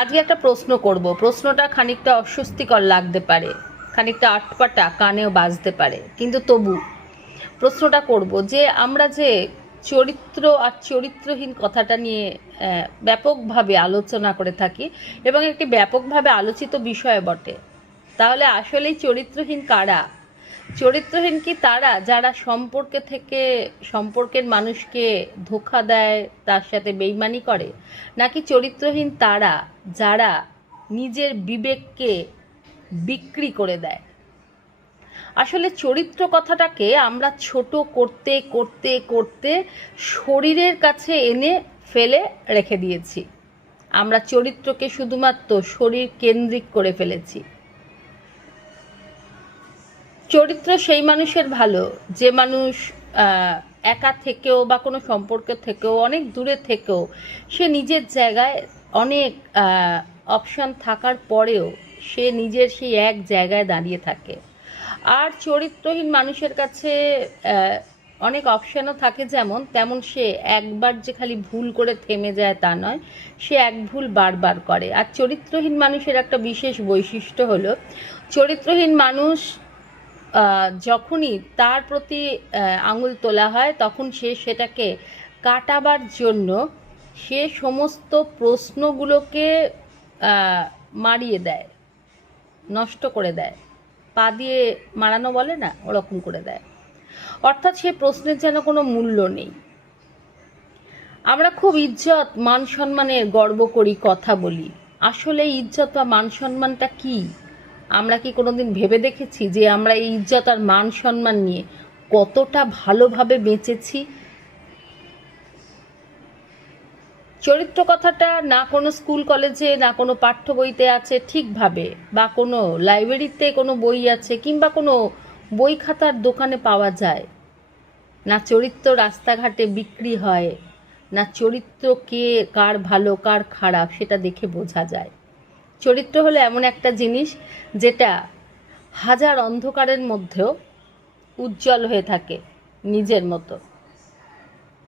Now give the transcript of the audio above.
আজকে একটা প্রশ্ন করব। প্রশ্নটা খানিকটা অস্বস্তিকর লাগতে পারে, খানিকটা আটপাটা কানেও বাজতে পারে, কিন্তু তবু প্রশ্নটা করব যে আমরা যে চরিত্র আর চরিত্রহীন কথাটা নিয়ে ব্যাপকভাবে আলোচনা করে থাকি এবং একটি ব্যাপকভাবে আলোচিত বিষয় বটে, তাহলে আসলেই চরিত্রহীন কারা? চরিত্রহীন কি তারা যারা সম্পর্কের মানুষকে ধোঁকা দেয়, তার সাথে বেইমানি করে, নাকি চরিত্রহীন তারা যারা নিজের বিবেককে বিক্রি করে দেয়? আসলে চরিত্র কথাটাকে আমরা ছোট করতে করতে করতে শরীরের কাছে এনে ফেলে রেখে দিয়েছি। আমরা চরিত্রকে শুধুমাত্র শরীর কেন্দ্রিক করে ফেলেছি। চরিত্র সেই মানুষের ভালো যে মানুষ একা থেকেও বা কোনো সম্পর্ক থেকেও অনেক দূরে থেকেও সে নিজের জায়গায় অনেক অপশান থাকার পরেও সে নিজের সেই এক জায়গায় দাঁড়িয়ে থাকে। আর চরিত্রহীন মানুষের কাছে অনেক অপশানও থাকে যেমন তেমন সে একবার যে খালি ভুল করে থেমে যায় তা নয়, সে এক ভুল বারবার করে। আর চরিত্রহীন মানুষের একটা বিশেষ বৈশিষ্ট্য হলো, চরিত্রহীন মানুষ যখনই তার প্রতি আঙুল তোলা হয় তখন সে সেটাকে কাটাবার জন্য সে সমস্ত প্রশ্নগুলোকে মারিয়ে দেয়, নষ্ট করে দেয়, পা দিয়ে মারানো বলে না, ওরকম করে দেয়। অর্থাৎ সে প্রশ্নের যেন কোনো মূল্য নেই। আমরা খুব ইজ্জত মান সম্মানের গর্ব করি, কথা বলি। আসলে ইজ্জত বা মান সম্মানটা কী? আমরা কি কোনোদিন ভেবে দেখেছি যে আমরা এই ইজ্জত আর মান সম্মান নিয়ে কতটা ভালোভাবে বেঁচেছি? চরিত্র কথাটা না কোনো স্কুল কলেজে না কোনো পাঠ্য বইতে আছে ঠিকভাবে, বা কোনো লাইব্রেরিতে কোনো বই আছে কিংবা কোনো বই খাতার দোকানে পাওয়া যায় না। চরিত্র রাস্তাঘাটে বিক্রি হয় না। চরিত্র কে কার ভালো কার খারাপ সেটা দেখে বোঝা যায়। চরিত্র হলো এমন একটা জিনিস যেটা হাজার অন্ধকারের মধ্যেও উজ্জ্বল হয়ে থাকে নিজের মতো।